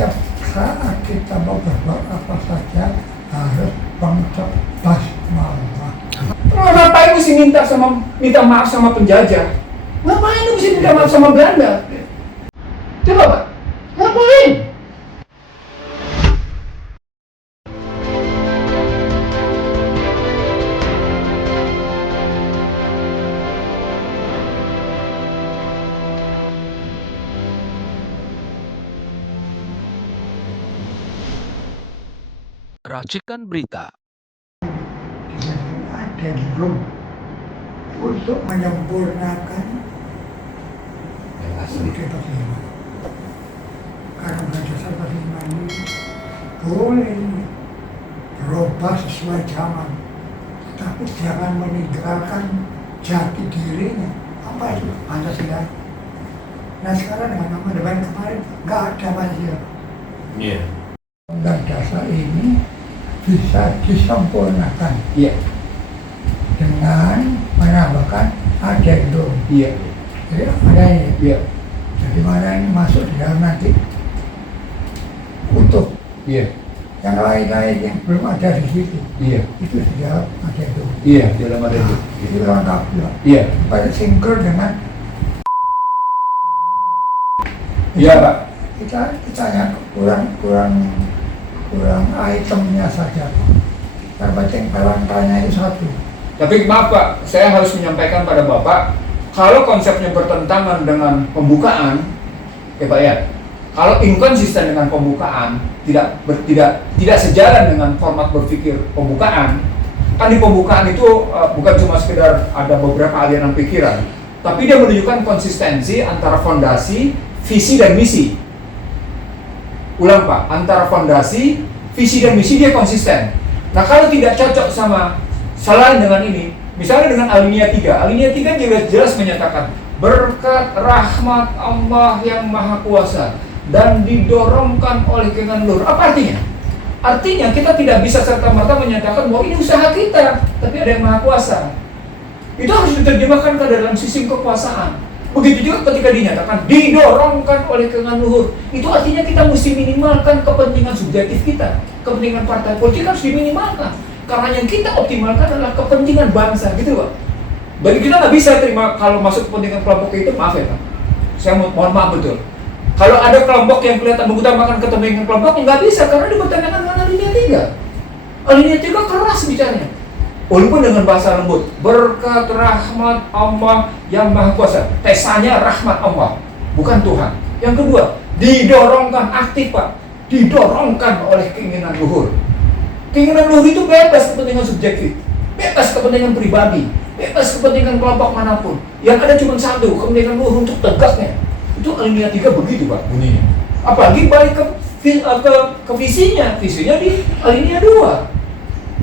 setiap saat kita mau berbuat apa saja harus mengucap basmalah. Terus ngapain mesti minta maaf sama penjajah? Ngapain lu mesti minta maaf sama Belanda? Coba Pak, ngapain? Racikan berita. Ada belum untuk menyempurnakan budaya Pasiriman. Karena berdasar Pasiriman ini boleh berubah sesuai zaman, tapi jangan meninggalkan jati dirinya. Apa itu Pancasila? Nah sekarang dengan nama depan kemarin nggak ada Pancasila. Iya. Dan dasar ini bisa disempurnakan dengan menambahkan adendum. Iya. Jadi ada ini. Iya. Jadi mana ini masuk di dalam nanti utuh. Iya. Yang lain-lain yang belum ada di situ, Iya. itu di dalam adendum. Iya, di dalam ada itu. Itu lengkap juga. Iya. Pada sinkron dengan Iya, Pak. kita hanya kurang itemnya saja. Yang penting pelangkahnya itu satu. Tapi maaf Pak, saya harus menyampaikan pada Bapak, kalau konsepnya bertentangan dengan pembukaan, ya Pak ya, kalau inkonsisten dengan pembukaan, tidak sejalan dengan format berpikir pembukaan, kan di pembukaan itu bukan cuma sekedar ada beberapa aliran pikiran, tapi dia menunjukkan konsistensi antara fondasi, visi dan misi. Ulang Pak, antara fondasi, visi dan misi dia konsisten. Nah kalau tidak cocok sama selain dengan ini, misalnya dengan alinea 3 jelas menyatakan berkat rahmat Allah yang Maha Kuasa dan didorongkan oleh keinginan luhur. Apa artinya? Artinya kita tidak bisa serta-merta menyatakan bahwa ini usaha kita, tapi ada yang Maha Kuasa. Itu harus diterjemahkan ke dalam sistem kekuasaan. Begitu juga ketika dinyatakan didorongkan oleh keinginan luhur, itu artinya kita mesti minimalkan kepentingan subjektif kita, kepentingan partai politik harus diminimalkan. Karena yang kita optimalkan adalah kepentingan bangsa, gitu Pak. Bagi kita nggak bisa terima kalau masuk kepentingan kelompok itu, maaf ya Pak. Saya mohon maaf betul. Kalau ada kelompok yang kelihatan mengutamakan kepentingan kelompok, nggak bisa karena dipertanyakan dengan alinea 3. Alinea 3 keras bicaranya. Walaupun dengan bahasa lembut, berkat rahmat Allah yang Maha Kuasa. Tesanya rahmat Allah, bukan Tuhan. Yang kedua, didorongkan, aktif Pak, didorongkan oleh keinginan luhur. Keinginan luhur itu bebas kepentingan subjektif, bebas kepentingan pribadi, bebas kepentingan kelompok manapun. Yang ada cuma satu, kepentingan luhur untuk tegaknya. Itu alinea 3 begitu Pak bunyinya. Apalagi balik ke visinya di alinea 2.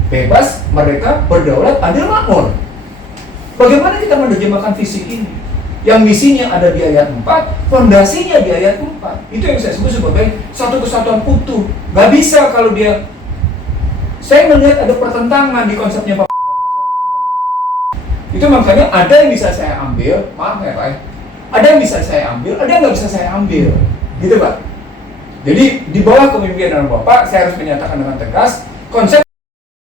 Bebas, mereka berdaulat, adil, makmur. Bagaimana kita menerjemahkan visi ini? Yang misinya ada di ayat 4, fondasinya di ayat 4. Itu yang saya sebut sebagai satu kesatuan utuh. Gak bisa kalau dia... Saya melihat ada pertentangan di konsepnya Pak. Itu makanya ada yang bisa saya ambil, maaf ya Pak, ada yang bisa saya ambil, ada yang gak bisa saya ambil. Gitu Pak. Jadi di bawah kepemimpinan Bapak, saya harus menyatakan dengan tegas, konsep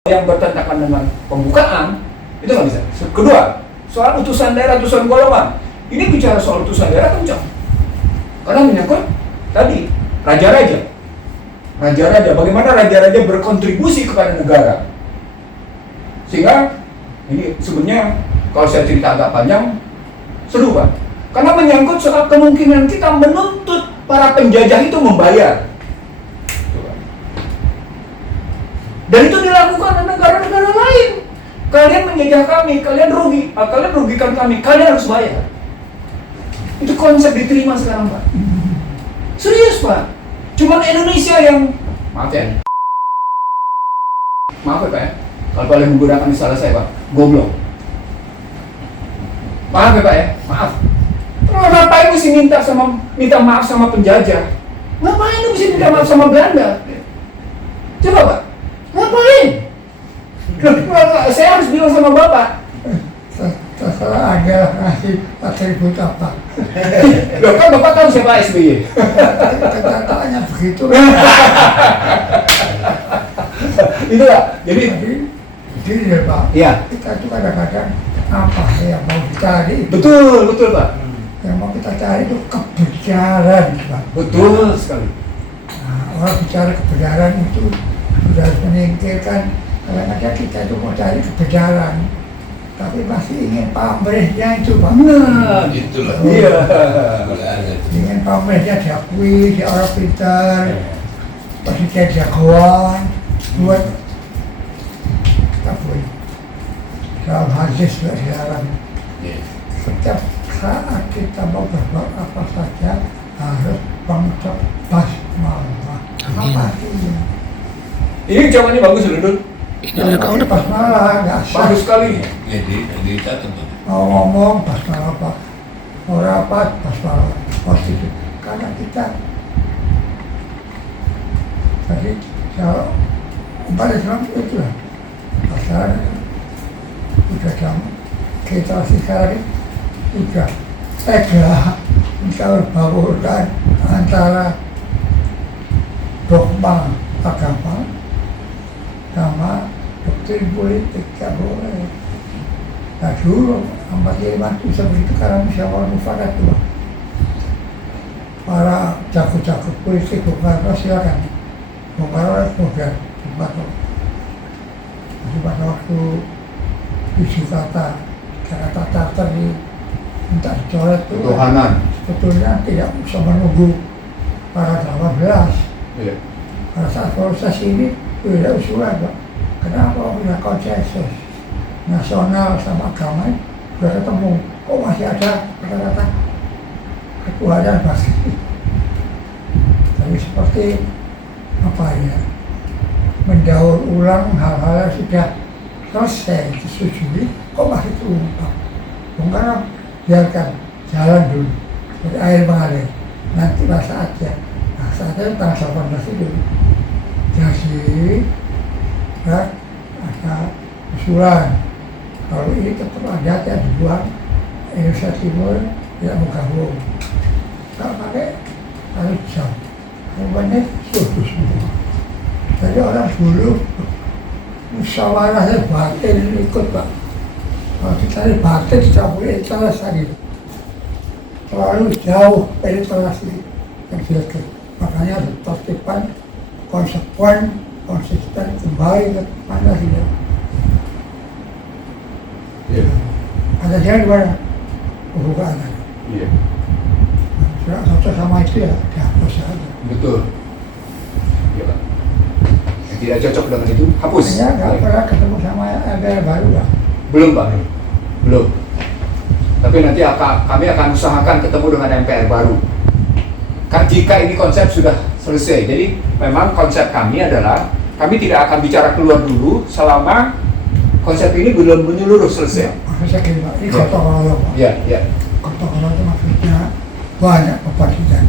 yang bertentangan dengan pembukaan itu nggak bisa. Kedua, soal utusan daerah, utusan golongan. Ini bicara soal utusan daerah kencang, karena menyangkut tadi raja-raja. Bagaimana raja-raja berkontribusi kepada negara. Sehingga ini sebenarnya kalau saya cerita agak panjang, seru Pak. Karena menyangkut soal kemungkinan kita menuntut para penjajah itu membayar. Dan itu dilakukan oleh negara-negara lain. Kalian menjajah kami, kalian rugikan kami, kalian harus bayar. Itu konsep diterima sekarang Pak. Serius Pak. Cuman Indonesia yang, maaf ya Pak ya, kalau kalian menggunakan istilah saya Pak, goblok. Maaf ya Pak ya, maaf. Terus ngapain mesti minta maaf sama penjajah? Ngapain lu mesti minta maaf sama Belanda? Coba Pak. Ngapain? Saya harus bilang sama Bapak. terserah Anda ngasih atribut apa. Loh kan Bapak tahu siapa SBY? Kenyataannya begitu. Itu Pak. Jadi Jadi ya Pak, iya. kita itu kadang-kadang apa yang mau dicari, Betul Pak. yang mau kita cari itu kebenaran Pak. Betul sekali. Nah, orang bicara kebenaran itu sudah harus menyingkirkan kadang-kadang kita itu mau cari kebenaran, tapi masih ingin pamrihnya itu Pak. Nah, Itulah. iya. Ingin pamrihnya diakui, dia orang pintar, presiden jagoan, buat apa ya? Dalam hadis juga dilarang. Setiap saat kita mau berbuat apa saja harus mengucap basmalah. Apa artinya? Ini ucapannya bagus loh, Dul. Basmalah nggak sah. Bagus sekali. Jadi catat tuh. Mau ngomong basmalah apa? Mau rapat basmalah. Positif. Karena kita jadi kalau umat Islam itu lah pasal udah jam kita sekarang sudah tega kita berbaurkan antara dogma agama sama doktrin politik, tidak boleh. Nah dulu Ahmad Yeriman itu seperti karena musyawarah mufakat itu para jago-jago politik Bung Karno silakan. Bung Karno kemudian pada waktu tujuh kata charter minta dicoret itu Ketuhanan. sebetulnya tidak usah menunggu para 18. Iya. Pada saat proses ini tidak usulan Pak. Kenapa punya konsensus nasional sama agama sudah ketemu, kok masih ada kata-kata ketuhanan pasti. Tapi seperti apa ya, mendaur ulang hal-hal yang sudah selesai disetujui, kok masih terungkap. Karena biarkan jalan dulu, jadi air mengalir. Nanti saatnya, saatnya tanggal 18 itu. Jadi, kan, ada usulan. Kalau ini tetap ada yang dibuang, Indonesia Timur tidak mau gabung. Kalau pakai kali jam, semuanya sudah semua. Jadi orang dulu musyawarahnya batin ikut Pak. Kalau dicari batin dicampuri ikhlas tadi. Terlalu jauh penetrasi yang dilakukan. Makanya harus tertipan, konsekuen, konsisten kembali ke Pancasila. Iya. Pancasila di mana? Pembukaan. Iya. Sudah satu sama itu ya dihapus saja. Betul. Iya Pak. Yang tidak cocok dengan itu hapus. Saya nggak pernah ketemu sama MPR baru Pak. Belum Pak. Belum. Tapi nanti kami akan usahakan ketemu dengan MPR baru. Kan jika ini konsep sudah selesai, jadi memang konsep kami adalah kami tidak akan bicara keluar dulu selama konsep ini belum menyeluruh selesai. Maksudnya gini Pak, ini gotong royong Pak. Iya, iya, Gotong royong itu maksudnya banyak kepastian.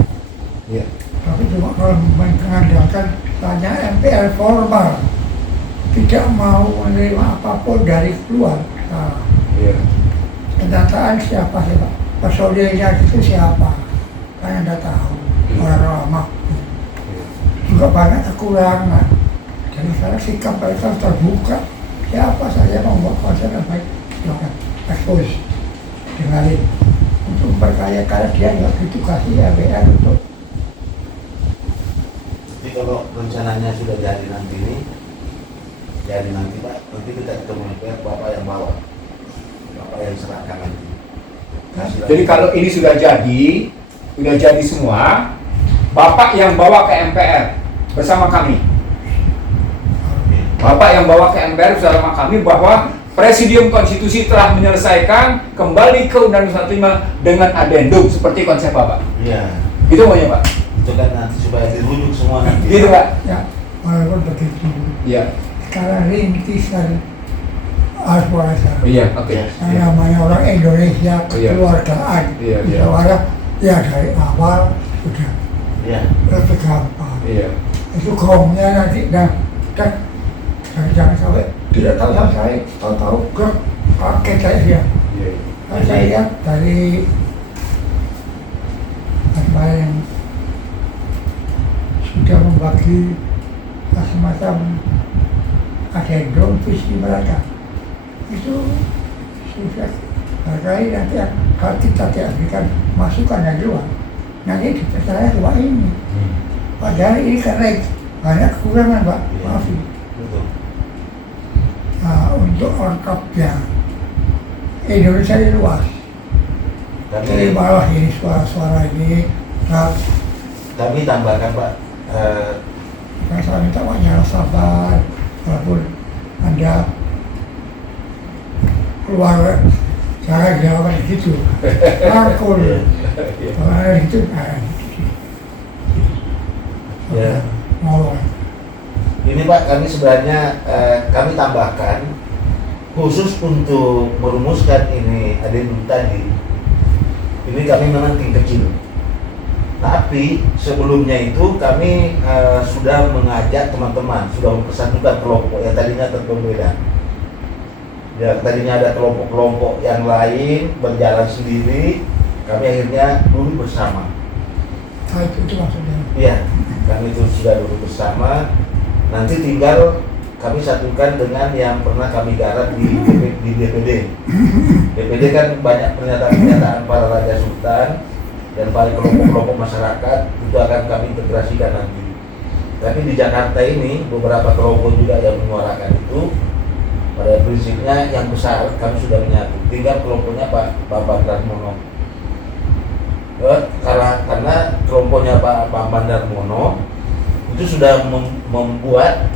iya. Tapi cuma kalau mengandalkan tanya MPR formal tidak mau menerima apapun dari luar. Nah, Iya. kenyataan siapa sih Pak? Personilnya itu siapa? Kan Anda tahu, orang lama. Juga banyak kekurangan. Jadi sekarang sikap mereka harus terbuka. Siapa saja mau membuat konsep yang baik, silakan expose, dengarin. Untuk memperkaya karena dia nggak gitu kasih MPR untuk. Jadi kalau rencananya sudah jadi nanti Pak, nanti kita ketemu MPR, Bapak yang bawa, Bapak yang serahkan nanti. Jadi kalau ini sudah jadi semua, Bapak yang bawa ke MPR bersama kami. Bapak yang bawa ke MPR bersama kami bahwa Presidium Konstitusi telah menyelesaikan kembali ke Undang-Undang 45 dengan adendum seperti konsep Bapak. Iya. Itu maunya Pak. Itu kan nanti supaya dirujuk semua nanti. Gitu Pak. Ya, walaupun begitu. Iya. Sekarang rintisan harus puasa. Iya, oke. Yang namanya orang Indonesia kekeluargaan. Iya, iya. Musyawarah ya dari awal sudah Iya. lebih gampang. Iya. Itu gongnya nanti dan jangan sampai tidak tahu sama saya, tahu-tahu ke pakai kayak dia. Iya. Saya lihat dari apa yang sudah membagi semacam adendum visi mereka itu sudah barangkali nanti kalau kita tidak berikan masukan dari luar nanti dipercaya bahwa ini padahal ini karena banyak kekurangan Pak, maaf ini. Betul. Untuk lengkapnya Indonesia ini luas. Jadi malah ini suara-suara ini kami tambahkan Pak, saya minta Pak jangan sabar walaupun Anda keluar jangan jawab gitu rangkul gitu ya. ngomong Ini Pak, kami sebenarnya kami tambahkan khusus untuk merumuskan ini adendum tadi. Ini kami memang tim kecil. Tapi sebelumnya itu kami sudah mengajak teman-teman, sudah mempersatukan kelompok yang tadinya berbeda. Ya, tadinya ada kelompok-kelompok yang lain berjalan sendiri, kami akhirnya duduk bersama. itu maksudnya. Iya, kami itu sudah duduk bersama. Nanti tinggal kami satukan dengan yang pernah kami garap di DPD. DPD kan banyak pernyataan-pernyataan para raja sultan dan para kelompok-kelompok masyarakat itu akan kami integrasikan nanti. Tapi di Jakarta ini beberapa kelompok juga yang menyuarakan itu. Pada prinsipnya yang besar kami sudah menyatu. Tinggal kelompoknya Pak Bambang Darmono. Karena kelompoknya Pak Bambang Darmono itu sudah membuat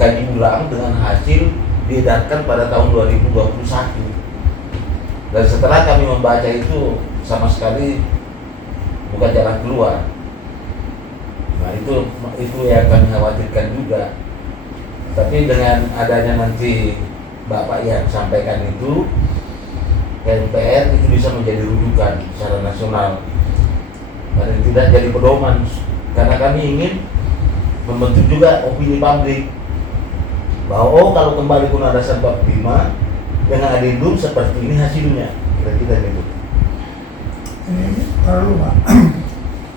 kaji ulang dengan hasil diedarkan pada tahun 2021. Dan setelah kami membaca itu sama sekali bukan jalan keluar. Nah itu yang kami khawatirkan juga. Tapi dengan adanya nanti Bapak yang sampaikan itu, MPR itu bisa menjadi rujukan secara nasional dan tidak jadi pedoman. Karena kami ingin membentuk juga opini publik bahwa kalau kembali ke Undang-Undang 45 dengan adendum seperti ini hasilnya, kira-kira gitu. Ini perlu Pak,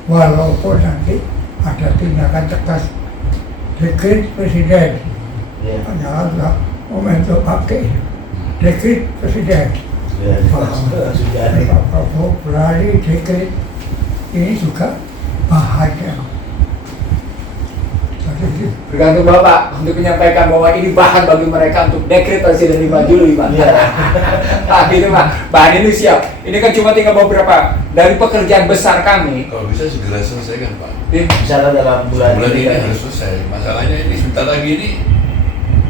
walaupun nanti ada tindakan tegas dekret presiden, janganlah momentum pakai dekret presiden. Pak Prabowo berani dekret ini juga bahaya. Bergantung Bapak untuk menyampaikan bahwa ini bahan bagi mereka untuk dekret presiden 5 Juli Pak. Pak gitu Pak, bahan ini siap. Ini kan cuma tinggal beberapa dari pekerjaan besar kami. Kalau bisa segera selesaikan Pak. Bisa dalam bulan ini harus selesai. Masalahnya ini sebentar lagi ini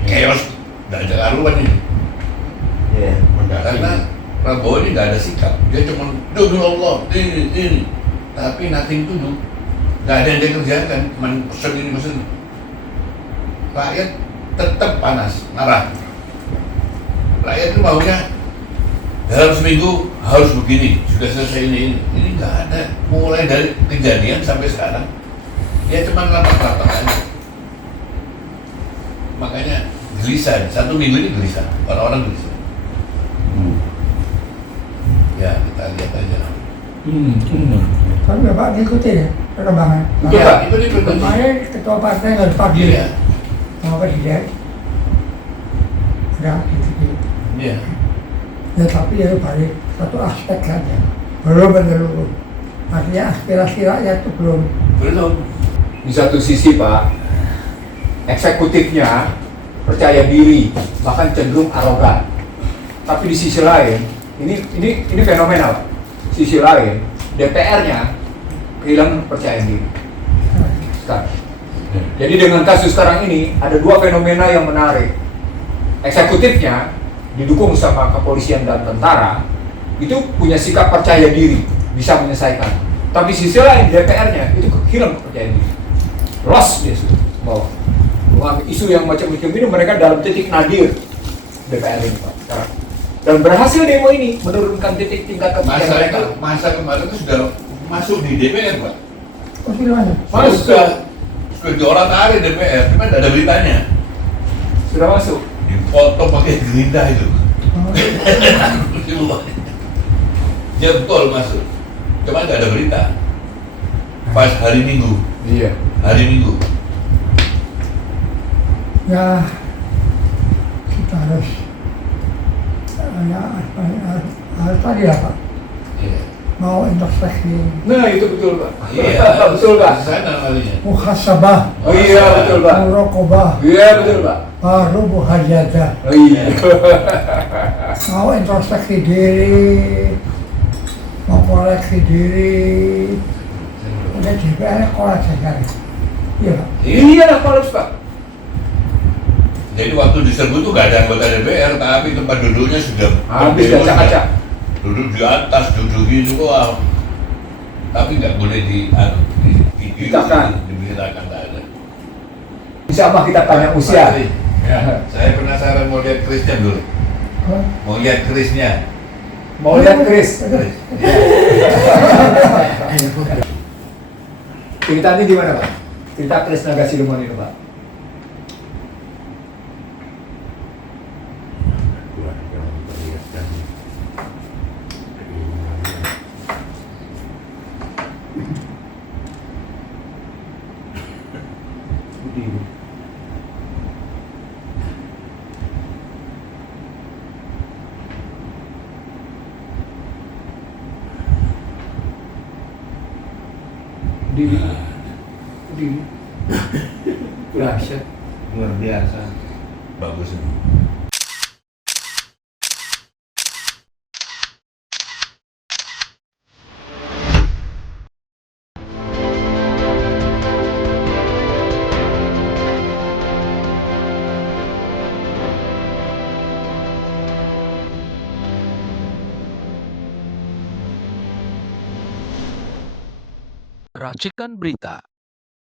chaos, tidak ada karuan ini. Karena Prabowo ini nggak ada sikap. Dia cuma duduk Allah ini. Tapi nothing to do. Nggak ada yang dia kerjakan, cuma pesen ini pesen. Rakyat tetap panas, marah. Rakyat itu maunya dalam seminggu harus begini, sudah selesai ini. Ini nggak ada, mulai dari kejadian sampai sekarang. Ya cuma rapat-rapat aja. Makanya gelisah, 1 minggu ini gelisah, orang-orang gelisah. Ya kita lihat aja. Tapi Bapak ngikutin ya perkembangan. Iya, itu. Kemarin ketua partai nggak dipanggil Iya. sama presiden. Ada gitu. Iya. Ya tapi ya balik satu aspek saja. Belum menyeluruh. Artinya aspirasi rakyat itu belum. Di satu sisi Pak, eksekutifnya percaya diri, bahkan cenderung arogan. Tapi di sisi lain, ini fenomenal. Sisi lain, DPR-nya kehilangan kepercayaan diri. Sekarang. Jadi dengan kasus sekarang ini ada 2 fenomena yang menarik. Eksekutifnya didukung sama kepolisian dan tentara itu punya sikap percaya diri, bisa menyelesaikan. Tapi sisi lain DPR-nya itu hilang kepercayaan diri. Lost dia sudah bawah. Isu yang macam-macam ini mereka dalam titik nadir DPR ini Pak sekarang. Dan berhasil demo ini menurunkan tingkat kepercayaan mereka. Masa kemarin itu sudah masuk di DPR Pak. Oh, silahkan. Sudah diorak-arik DPR, cuma tidak ada beritanya. Sudah masuk. Dipoto pakai gerinda itu. jebol masuk. Cuma nggak ada berita. Pas hari Minggu, Iya. hari Minggu. Ya kita harus tadi ya Pak, Iya. mau introspeksi, Nah itu betul Pak. Iya. Betul Pak. Sana kalinya. muhasabah, Oh iya betul Pak. muraqabah, Iya betul Pak. baru muhajadah. Oh iya. Mau introspeksi diri, mau koreksi diri, udah DPR koreksi kan? Iya Pak. Iya lah kolaps Pak. Jadi waktu diserbu tuh gak ada anggota DPR, tapi tempat duduknya sudah Habis berdemo, kaca-kaca. duduk di atas, duduk gitu kok. Tapi nggak boleh Ditakan. diberitakan, nggak ada. Insya Allah kita tanya usia. Pak Ali, ya, saya penasaran mau lihat kerisnya dulu. Hah? Mau lihat kerisnya. Mau lihat Chris? Keris. Ceritanya gimana Pak? Cerita Chris Naga Siluman itu Pak. Di dahsyat. Luar biasa. Bagus ini. Racikan Berita